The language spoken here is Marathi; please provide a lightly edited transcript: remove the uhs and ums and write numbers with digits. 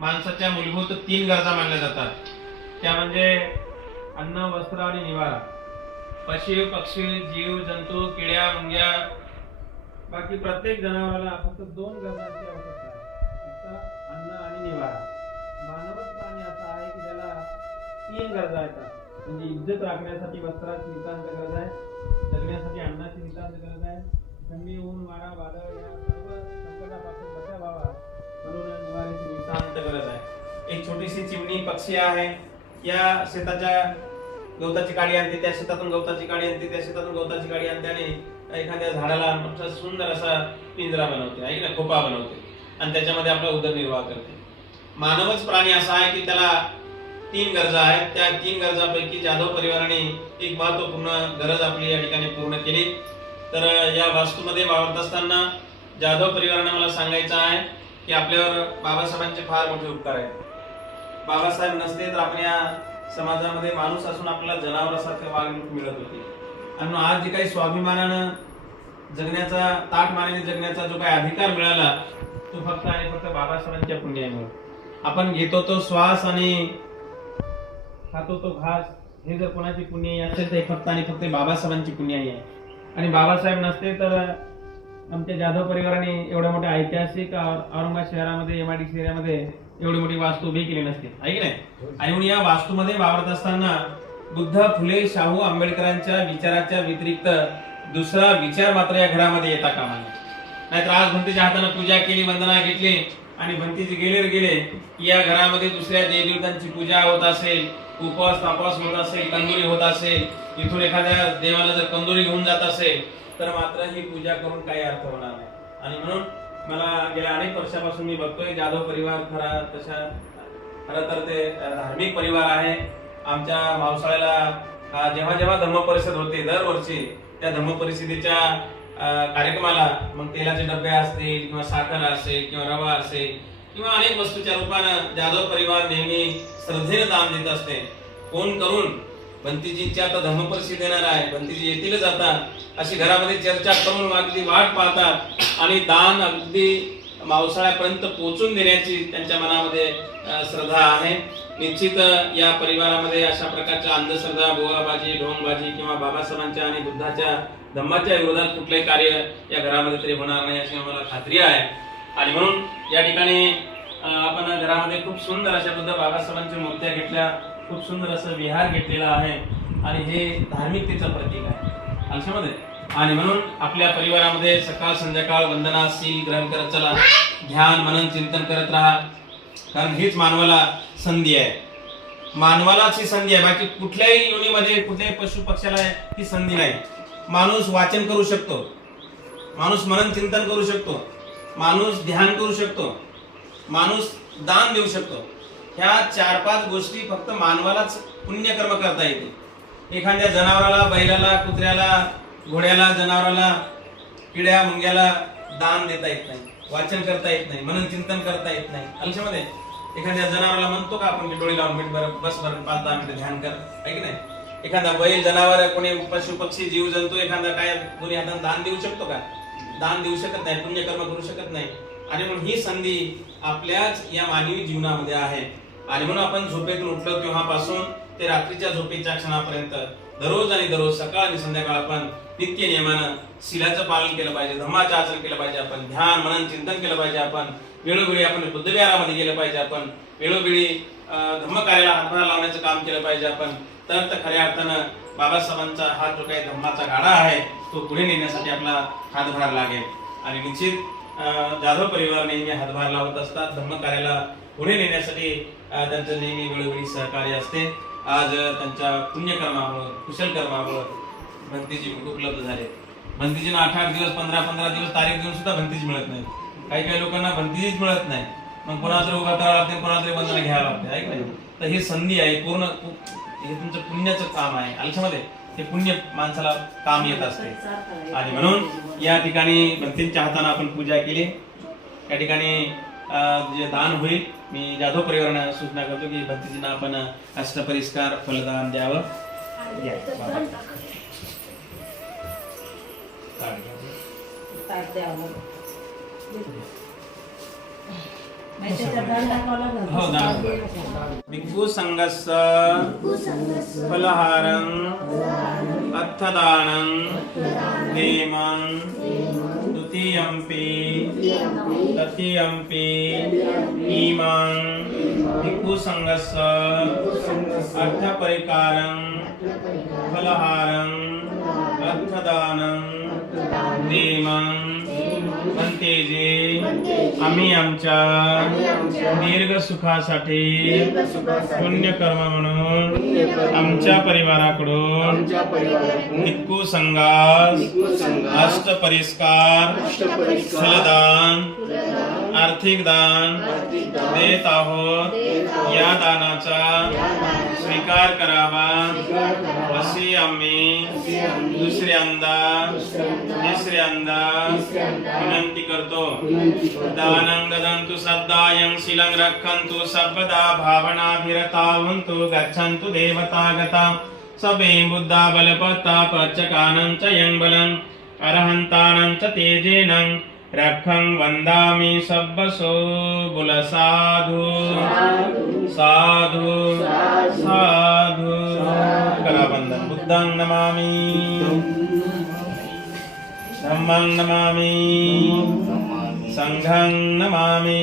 माणसाच्या मूलभूत 3 गरजा मानल्या जातात. त्या म्हणजे अन्न, वस्त्र आणि निवारा. पशु पक्षी, जीव जंतू, किड्या मुंग्या, बाकी प्रत्येक जनावराला फक्त 2 गरजांची आवश्यकता आहे, फक्त अन्न आणि निवारा. मानवच प्राणी असा आहे की ज्याला 3 गरजा आहेत. म्हणजे इज्जत राखण्यासाठी वस्त्राची नितांत गरज आहे, जगण्यासाठी अन्नाची नितांत गरज आहे, थंडी, ऊन, वारा, वादळ या सर्व संकटापासून बचाव व्हावा म्हणून निवाऱ्याची नितांत गरज आहे. एक छोटीशी चिमणी पक्षी आहे, या शेताच्या गवताची काडी आणते, त्या शेतातून गवताची काडी आणते, त्या शेतातून गवताची काडी आणते आणि एखाद्या झाडाला मोठा सुंदर असा पिंजरा बनवते, आहे ना, खोपा बनवते आणि त्याच्यामध्ये आपला उदरनिर्वाह करते. मानवच प्राणी असा आहे की त्याला 3 गरजा आहेत. त्या 3 गरजांपैकी जाधव परिवाराने एक महत्वपूर्ण गरज आपली या ठिकाणी पूर्ण केली. तर या वास्तूमध्ये वावरत असताना जाधव परिवाराने मला सांगायचं आहे की आपल्यावर बाबासाहेबांचे फार मोठे उपकार आहेत. बाबासाहेब नसते तर आपण या समाजामध्ये माणूस असून आपल्याला जनावरासारखे वागणूक मिळत होती. आणि आज जे काही स्वाभिमानानं जगण्याचा, ताठमानेने जगण्याचा जो काही अधिकार मिळाला तो फक्त आणि फक्त बाबासाहेबांच्या पुण्यामुळे. आपण घेतो तो श्वास आणि खातो तो घास, हे जर कोणाची पुण्याई असेल तर फक्त आणि फक्त बाबासाहेबांची पुण्याई आहे. आणि बाबासाहेब नसते तर आमच्या जाधव परिवाराने एवढ्या मोठ्या ऐतिहासिक औरंगाबाद शहरामध्ये, MIDC एरियामध्ये एवढी मोठी वास्तू उभी केली नसते, आहे की नाही. आणि म्हणून या वास्तूमध्ये वावरत असताना बुद्ध, फुले, शाहू, आंबेडकरांच्या विचाराच्या व्यतिरिक्त दुसरा विचार मात्र या घरामध्ये येता कामा नये. नाहीतर आज भंतीच्या हाताने पूजा केली, वंदना घेतली आणि भंतीचे गेले या घरामध्ये दुसऱ्या देवदेवतांची पूजा होत असेल, उपवास तापवास होत असेल, कंदुरी होत असेल, इथून एखाद्या देवाला जर कंदुरी घेऊन जात असेल तर मात्र ही पूजा करून काही अर्थ होणार नाही. आणि म्हणून मला गेल्या अनेक वर्षापासून मी बघतोय जाधव परिवार खरं तर ते धार्मिक परिवार आहे. आमच्या मावसाळ्याला जेव्हा जेव्हा धम्म परिषद होते दरवर्षी, त्या धम्म परिषदेच्या कार्यक्रमाला मग तेलाचे डबे असतील किंवा साखर असेल किंवा रवा असेल किंवा अनेक वस्तूच्या रूपानं जाधव परिवार नेहमी श्रद्धेने दान देत असते. फोन करून बंतीजींची आता धम्मपरिषद येणार आहे, बंतीजी येतीलच आता, अशी घरामध्ये चर्चा करून अगदी वाट पाहतात आणि दान अगदी मावसाळ्यापर्यंत पोहोचून देण्याची त्यांच्या मनामध्ये श्रद्धा आहे. निश्चित या परिवारामध्ये अशा प्रकारच्या अंधश्रद्धा, बोवाबाजी, ढोंगबाजी किंवा बाबासाहेबांच्या आणि बुद्धाच्या धम्माच्या विरोधात कुठलेही कार्य या घरामध्ये तरी होणार नाही याची आम्हाला खात्री आहे. आणि म्हणून या ठिकाणी आपण घरामध्ये खूप सुंदर अशा बुद्ध बाबासाहेबांच्या मूर्त्या घेतल्या, खूप सुंदर असं विहार घेतलेला आहे आणि हे धार्मिकतेचं प्रतीक आहे आयुष्यामध्ये. आणि म्हणून आपल्या परिवारामध्ये सकाळ संध्याकाळ वंदना, सील ग्रहण करत चला, ध्यान मनन चिंतन करत राहा. कारण हीच मानवाला संधी आहे, मानवालाच ही संधी आहे. बाकी कुठल्याही योनीमध्ये कुठल्याही पशु पक्षाला ही संधी नाही. माणूस वाचन करू शकतो, माणूस मनन चिंतन करू शकतो, माणूस ध्यान करू शकतो, माणूस दान देऊ शकतो. ह्या 4-5 गोष्टी फक्त मानवालाच पुण्यकर्म करता येते. एखाद्या जनावराला, बैलाला, कुत्र्याला, घोड्याला, जनावराला, किड्या मुंग्याला दान देता येत नाही, वाचन करता येत नाही, मनन चिंतन करता येत नाही. आयुष्यामध्ये एखाद्या जनावराला म्हणतो का आपण डोळे लावून बस 5-10 मिनिटं ध्यान कर, आहे की नाही. एखादा बैल, जनावर, कोणी पशु पक्षी, जीव जंतू एखादा काय दोन्ही हाताने दान देऊ शकतो का? दान देऊ शकत नाही, पुण्यकर्म करू शकत नाही. आणि म्हणून ही संधी आपल्याच या मानवी जीवनामध्ये आहे. आणि म्हणून आपण झोपेतून उठलो तेव्हापासून ते रात्रीच्या झोपेच्या क्षणापर्यंत दररोज आणि दररोज सकाळ आणि संध्याकाळ आपण नित्य नियमानं शिलाचं पालन केलं पाहिजे, धम्माचं आचरण केलं पाहिजे, आपण ध्यान मनन चिंतन केलं पाहिजे, आपण वेळोवेळी आपण बुद्धविहारामध्ये गेलं पाहिजे, आपण वेळोवेळी धम्म कार्याला हातभार लावण्याचं काम केलं पाहिजे. आपण तर खऱ्या अर्थानं बाबासाहेबांचा हा जो काही धम्माचा गाडा आहे तो पुढे नेण्यासाठी आपला हातभार लागेल. आणि निश्चित जाधव परिवार नेहमी हातभार लावत असतात धम्म कार्याला पुढे नेण्यासाठी. त्यांचं नेहमी वेळोवेळी सहकार्य असते. आज त्यांच्या पुण्यकर्मामुळे, कुशल कर्मामुळे भंतीजी उपलब्ध झाले. भंतीजींना 8-8 दिवस, 15-15 दिवस तारीख देऊन सुद्धा भंतीजी मिळत नाही. काही लोकांना भंतीजीच मिळत नाही, मग कोणाला उभा करावं लागते, कोणाला बंधन घ्यावं लागते, आहे का नाही. तर ही संधी आहे, पूर्ण हे तुमचं पुण्याचं काम आहे आयुष्यामध्ये, हे पुण्य माणसाला काम येत असते. आणि म्हणून या ठिकाणी भंतींच्या हाताने आपण पूजा केली. या ठिकाणी जे दान होईल, मी जाधव परिवारांना सूचना करतो की भंतीजींना आपण अष्टपरिष्कार फलदान द्यावं. हो दान. भिक्खू संघस्य फलहारं अर्थदानं हेमं द्वितीयंपि तृतीयंपि इमं भिक्खू संघस्य अर्थपरिकारं फलहारं अर्थदानं हेमं म्हणते आम्ही आमच्या दीर्घ सुखासाठी पुण्यकर्म म्हणून आमच्या परिवाराकडून भिक्खू संघास अष्टपरिस्कार फलदान आर्थिक दान देत आहोत. या दानाचा स्वीकार करावा अशी आम्ही दुसऱ्यांदा तिसऱ्यांदा विनंती करतो. दानं ददन्तु सद्दायं शीलं रक्षन्तु सर्वदा भावनाभिरतावन्तु गच्छन्तु देवतागता सबे बुद्धा बलपत्ता पच्चकानं च यं बलं अरहन्तानं च तेजेनं रक्षं वन्दामि सब्बसो बुल साधु साधु साधु. करावंदन. बुद्धं नमामि धम्मं नमामि संघं नमामि